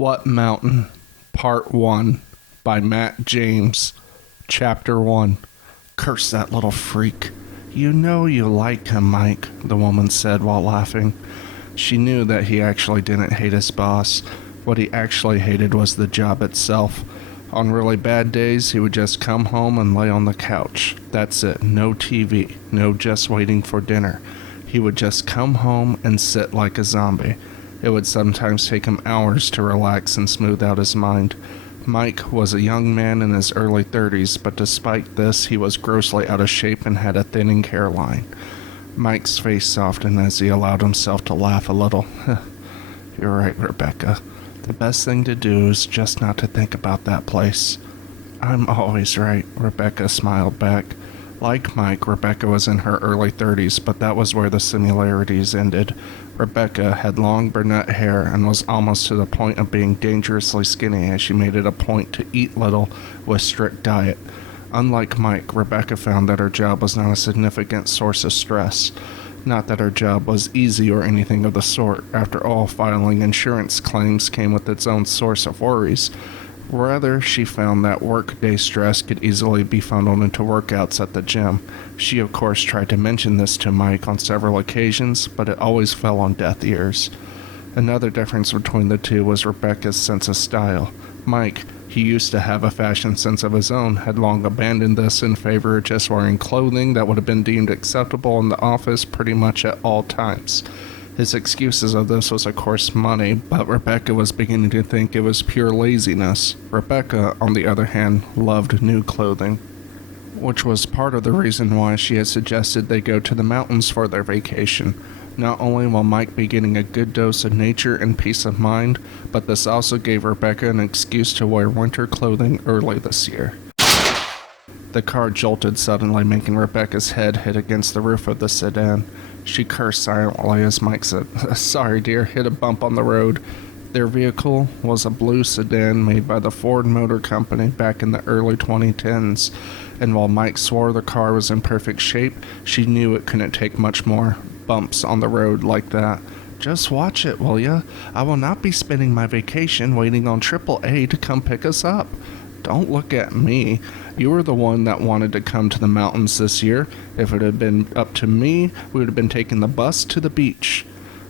What Mountain? Part 1 by Matt James. Chapter 1. Curse that little freak. You know you like him, Mike, the woman said while laughing. She knew that he actually didn't hate his boss. What he actually hated was the job itself. On really bad days, he would just come home and lay on the couch. That's it. No TV. No just waiting for dinner. He would just come home and sit like a zombie. It would sometimes take him hours to relax and smooth out his mind. Mike was a young man in his early 30s, but despite this, he was grossly out of shape and had a thinning hairline. Mike's face softened as he allowed himself to laugh a little. You're right, Rebecca. The best thing to do is just not to think about that place. I'm always right, Rebecca smiled back. Like Mike, Rebecca was in her early 30s, but that was where the similarities ended. Rebecca had long brunette hair and was almost to the point of being dangerously skinny as she made it a point to eat little with strict diet. Unlike Mike, Rebecca found that her job was not a significant source of stress. Not that her job was easy or anything of the sort. After all, filing insurance claims came with its own source of worries. Rather, she found that workday stress could easily be funneled into workouts at the gym. She, of course, tried to mention this to Mike on several occasions, but it always fell on deaf ears. Another difference between the two was Rebecca's sense of style. Mike, he used to have a fashion sense of his own, had long abandoned this in favor of just wearing clothing that would have been deemed acceptable in the office pretty much at all times. His excuses of this was of course money, but Rebecca was beginning to think it was pure laziness. Rebecca, on the other hand, loved new clothing, which was part of the reason why she had suggested they go to the mountains for their vacation. Not only will Mike be getting a good dose of nature and peace of mind, but this also gave Rebecca an excuse to wear winter clothing early this year. The car jolted suddenly, making Rebecca's head hit against the roof of the sedan. She cursed silently as Mike said, "Sorry, dear, hit a bump on the road." Their vehicle was a blue sedan made by the Ford Motor Company back in the early 2010s, and while Mike swore the car was in perfect shape, she knew it couldn't take much more bumps on the road like that. "Just watch it, will ya? I will not be spending my vacation waiting on AAA to come pick us up." "Don't look at me. You were the one that wanted to come to the mountains this year. If it had been up to me, we would have been taking the bus to the beach."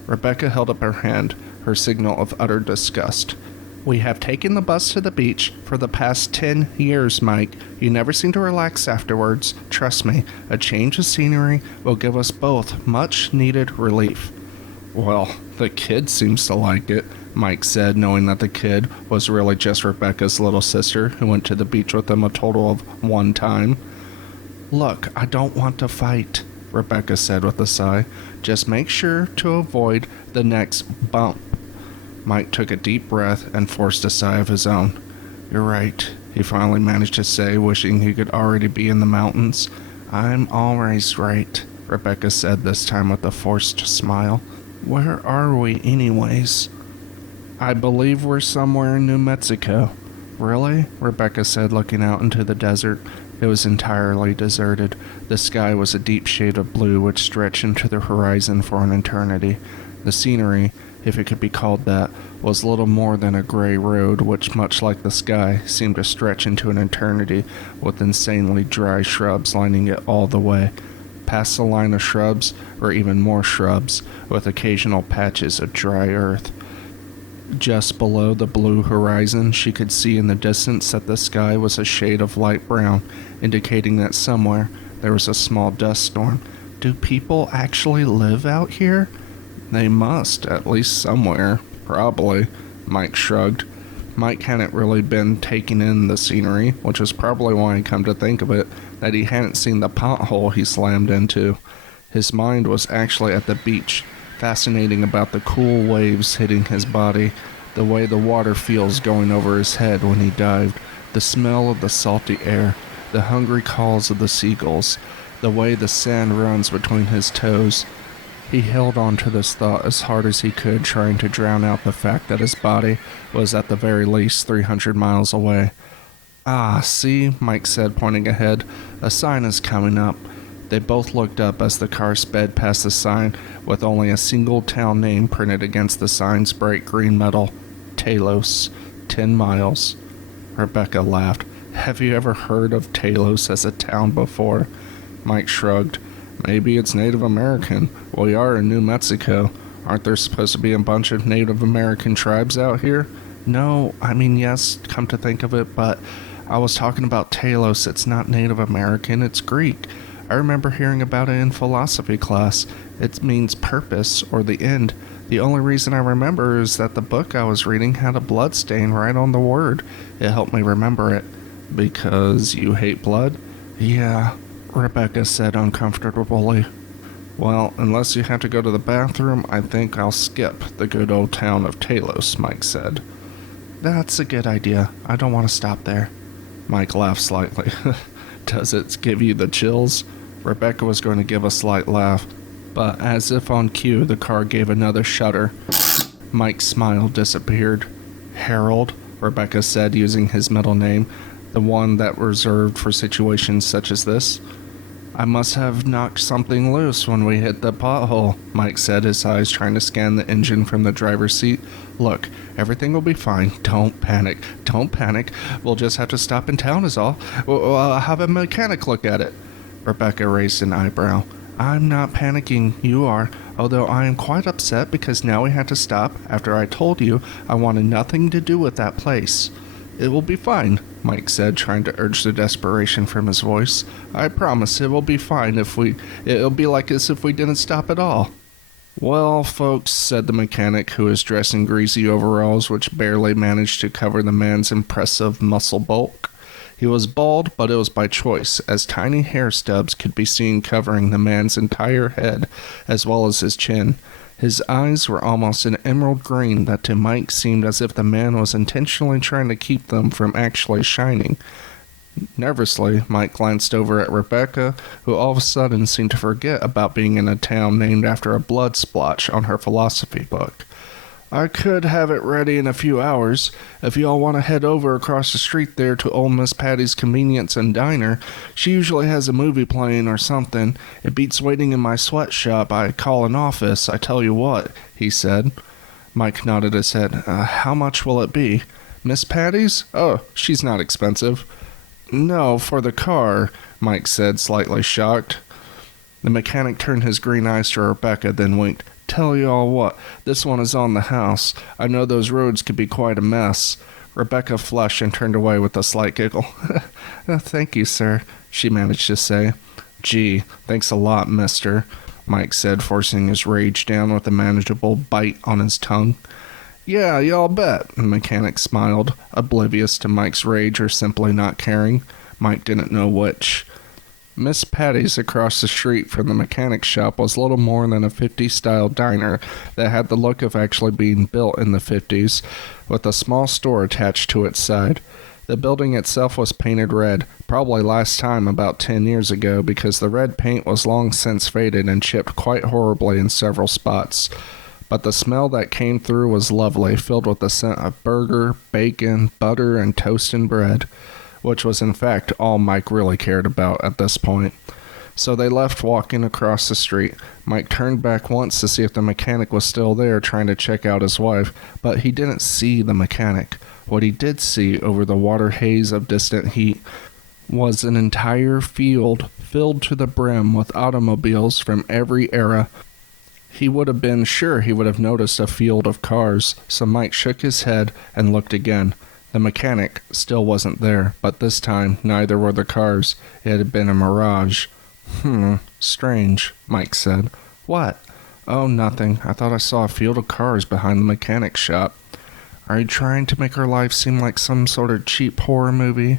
Rebecca held up her hand, her signal of utter disgust. "We have taken the bus to the beach for the past 10 years, Mike. You never seem to relax afterwards. Trust me, a change of scenery will give us both much-needed relief." "Well, the kid seems to like it," Mike said, knowing that the kid was really just Rebecca's little sister who went to the beach with them a total of one time. "Look, I don't want to fight," Rebecca said with a sigh. "Just make sure to avoid the next bump." Mike took a deep breath and forced a sigh of his own. "You're right," he finally managed to say, wishing he could already be in the mountains. "I'm always right," Rebecca said, this time with a forced smile. "Where are we anyways?" "I believe we're somewhere in New Mexico." "Really?" Rebecca said, looking out into the desert. It was entirely deserted. The sky was a deep shade of blue which stretched into the horizon for an eternity. The scenery, if it could be called that, was little more than a gray road which, much like the sky, seemed to stretch into an eternity, with insanely dry shrubs lining it all the way. Past the line of shrubs were even more shrubs, with occasional patches of dry earth. Just below the blue horizon, she could see in the distance that the sky was a shade of light brown, indicating that somewhere there was a small dust storm. "Do people actually live out here?" "They must, at least somewhere. Probably," Mike shrugged. Mike hadn't really been taking in the scenery, which was probably why he come to think of it, that he hadn't seen the pothole he slammed into. His mind was actually at the beach, fascinating about the cool waves hitting his body, the way the water feels going over his head when he dived, the smell of the salty air, the hungry calls of the seagulls, the way the sand runs between his toes. He held on to this thought as hard as he could, trying to drown out the fact that his body was at the very least 300 miles away. "Ah, see," Mike said, pointing ahead. "A sign is coming up." They both looked up as the car sped past the sign with only a single town name printed against the sign's bright green metal. Talos, 10 miles. Rebecca laughed. Have you ever heard of Talos as a town before? Mike shrugged. Maybe it's Native American. We are in New Mexico. Aren't there supposed to be a bunch of Native American tribes out here? No, I mean, yes, come to think of it, but I was talking about Talos. It's not Native American, it's Greek. I remember hearing about it in philosophy class. It means purpose or the end. The only reason I remember is that the book I was reading had a blood stain right on the word. It helped me remember it. Because you hate blood? Yeah, Rebecca said uncomfortably. Well, unless you have to go to the bathroom, I think I'll skip the good old town of Talos, Mike said. That's a good idea. I don't want to stop there. Mike laughed slightly. Does it give you the chills? Rebecca was going to give a slight laugh, but as if on cue, the car gave another shudder. Mike's smile disappeared. Harold, Rebecca said, using his middle name, the one that reserved for situations such as this. I must have knocked something loose when we hit the pothole, Mike said, his eyes trying to scan the engine from the driver's seat. Look, everything will be fine. Don't panic. Don't panic. We'll just have to stop in town is all. We'll have a mechanic look at it. Rebecca raised an eyebrow. I'm not panicking. You are. Although I am quite upset because now we had to stop after I told you I wanted nothing to do with that place. It will be fine, Mike said, trying to urge the desperation from his voice. I promise it will be fine it'll be like this if we didn't stop at all. Well, folks, said the mechanic, who was dressed in greasy overalls which barely managed to cover the man's impressive muscle bulk. He was bald, but it was by choice, as tiny hair stubs could be seen covering the man's entire head, as well as his chin. His eyes were almost an emerald green that to Mike seemed as if the man was intentionally trying to keep them from actually shining. Nervously, Mike glanced over at Rebecca, who all of a sudden seemed to forget about being in a town named after a blood splotch on her philosophy book. I could have it ready in a few hours. If y'all want to head over across the street there to old Miss Patty's Convenience and Diner, she usually has a movie playing or something. It beats waiting in my sweatshop I call an office, I tell you what, he said. Mike nodded his head. How much will it be? Miss Patty's? Oh, she's not expensive. No, for the car, Mike said, slightly shocked. The mechanic turned his green eyes to Rebecca, then winked. Tell you all what, this one is on the house. I know those roads could be quite a mess. Rebecca flushed and turned away with a slight giggle. Thank you, sir, she managed to say. Gee, thanks a lot, mister, Mike said, forcing his rage down with a manageable bite on his tongue. Yeah, y'all bet, the mechanic smiled, oblivious to Mike's rage or simply not caring. Mike didn't know which. Miss Patty's across the street from the mechanic shop was little more than a 50s-style diner that had the look of actually being built in the 50s, with a small store attached to its side. The building itself was painted red, probably last time about 10 years ago, because the red paint was long since faded and chipped quite horribly in several spots. But the smell that came through was lovely, filled with the scent of burger, bacon, butter, and toast and bread, which was in fact all Mike really cared about at this point. So they left walking across the street. Mike turned back once to see if the mechanic was still there trying to check out his wife, but he didn't see the mechanic. What he did see over the water haze of distant heat was an entire field filled to the brim with automobiles from every era. He would have been sure he would have noticed a field of cars, so Mike shook his head and looked again. The mechanic still wasn't there, but this time neither were the cars. It had been a mirage. Strange, Mike said. What? Oh, nothing. I thought I saw a field of cars behind the mechanic shop. Are you trying to make our life seem like some sort of cheap horror movie?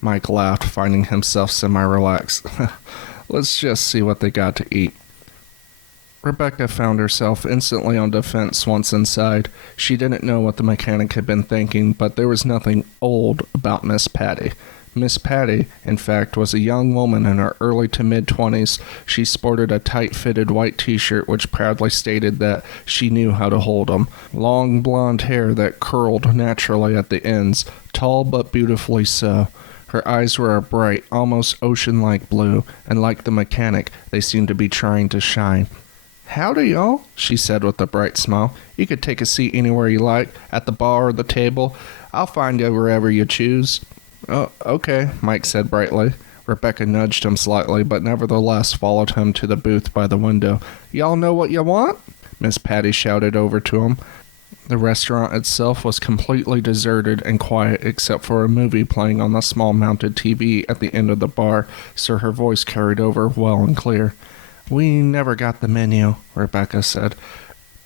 Mike laughed, finding himself semi-relaxed. Let's just see what they got to eat. Rebecca found herself instantly on defense once inside. She didn't know what the mechanic had been thinking, but there was nothing old about Miss Patty. Miss Patty, in fact, was a young woman in her early to mid-20s. She sported a tight-fitted white t-shirt which proudly stated that she knew how to hold 'em. Long blonde hair that curled naturally at the ends, tall but beautifully so. Her eyes were a bright, almost ocean-like blue, and like the mechanic, they seemed to be trying to shine. Howdy, y'all, she said with a bright smile. You could take a seat anywhere you like, at the bar or the table. I'll find you wherever you choose. Oh, okay, Mike said brightly. Rebecca nudged him slightly, but nevertheless followed him to the booth by the window. Y'all know what you want? Miss Patty shouted over to him. The restaurant itself was completely deserted and quiet except for a movie playing on the small mounted TV at the end of the bar, so her voice carried over well and clear. We never got the menu, Rebecca said.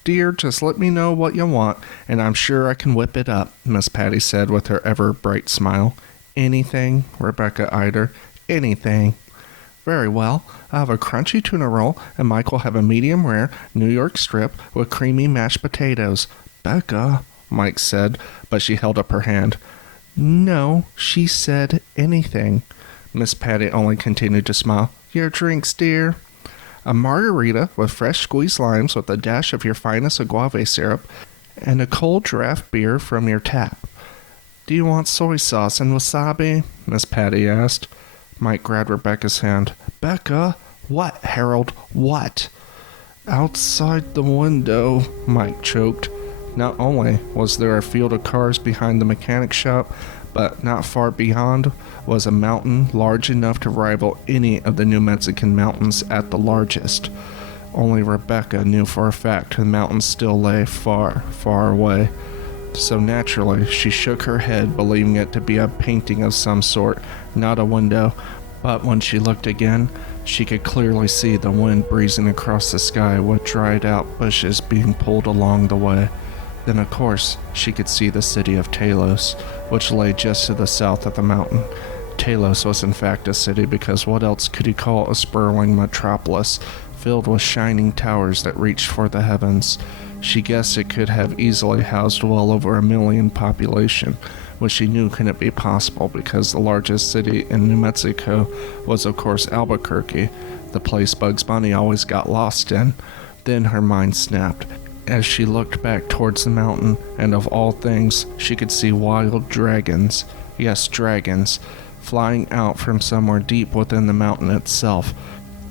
Dear, just let me know what you want, and I'm sure I can whip it up, Miss Patty said with her ever-bright smile. Anything, Rebecca eyed her. Anything. Very well. I'll have a crunchy tuna roll, and Mike will have a medium-rare New York strip with creamy mashed potatoes. Becca, Mike said, but she held up her hand. No, she said anything. Miss Patty only continued to smile. Your drinks, dear? A margarita with fresh squeezed limes with a dash of your finest agave syrup, and a cold draft beer from your tap. Do you want soy sauce and wasabi? Miss Patty asked. Mike grabbed Rebecca's hand. Becca? What, Harold? What? Outside the window, Mike choked. Not only was there a field of cars behind the mechanic shop, but not far beyond was a mountain large enough to rival any of the New Mexican mountains at the largest. Only Rebecca knew for a fact the mountain still lay far, far away. So naturally, she shook her head, believing it to be a painting of some sort, not a window. But when she looked again, she could clearly see the wind breezing across the sky with dried-out bushes being pulled along the way. Then, of course, she could see the city of Talos, which lay just to the south of the mountain. Talos was in fact a city because what else could you call a sprawling metropolis filled with shining towers that reached for the heavens? She guessed it could have easily housed well over 1 million population, which she knew couldn't be possible because the largest city in New Mexico was of course Albuquerque, the place Bugs Bunny always got lost in. Then her mind snapped. As she looked back towards the mountain, and of all things, she could see wild dragons. Yes, dragons, flying out from somewhere deep within the mountain itself.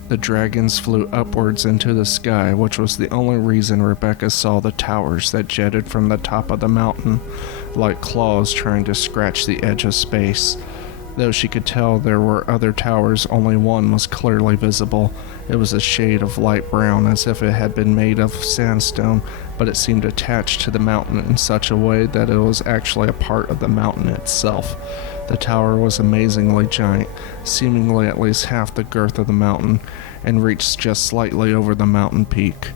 The dragons flew upwards into the sky, which was the only reason Rebecca saw the towers that jetted from the top of the mountain, like claws trying to scratch the edge of space. Though she could tell there were other towers, only one was clearly visible. It was a shade of light brown, as if it had been made of sandstone, but it seemed attached to the mountain in such a way that it was actually a part of the mountain itself. The tower was amazingly giant, seemingly at least half the girth of the mountain, and reached just slightly over the mountain peak.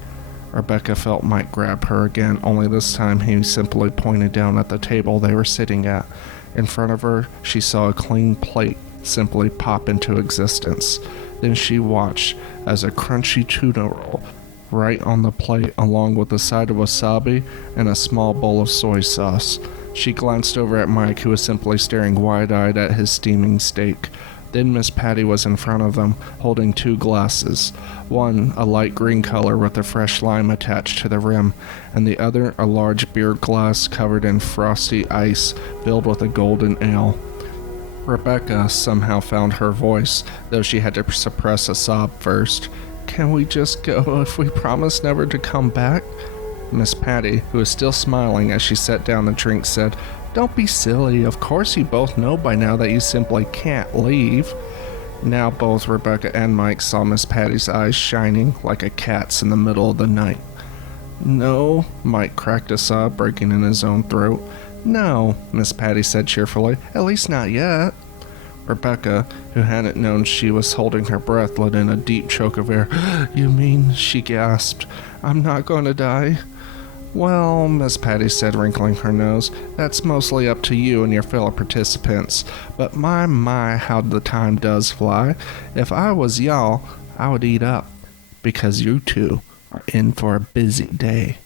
Rebecca felt Mike grab her again, only this time he simply pointed down at the table they were sitting at. In front of her, she saw a clean plate simply pop into existence. Then she watched as a crunchy tuna roll right on the plate, along with a side of wasabi and a small bowl of soy sauce. She glanced over at Mike, who was simply staring wide-eyed at his steaming steak. Then Miss Patty was in front of them, holding 2 glasses. One, a light green color with a fresh lime attached to the rim, and the other, a large beer glass covered in frosty ice filled with a golden ale. Rebecca somehow found her voice, though she had to suppress a sob first. Can we just go if we promise never to come back? Miss Patty, who was still smiling as she set down the drink, said, Don't be silly. Of course you both know by now that you simply can't leave. Now both Rebecca and Mike saw Miss Patty's eyes shining like a cat's in the middle of the night. No, Mike cracked a sob, breaking in his own throat. No, Miss Patty said cheerfully. At least not yet. Rebecca, who hadn't known she was holding her breath, let in a deep choke of air. You mean, she gasped, I'm not going to die? Well, Miss Patty said, wrinkling her nose, that's mostly up to you and your fellow participants. But my, how the time does fly. If I was y'all, I would eat up. Because you two are in for a busy day.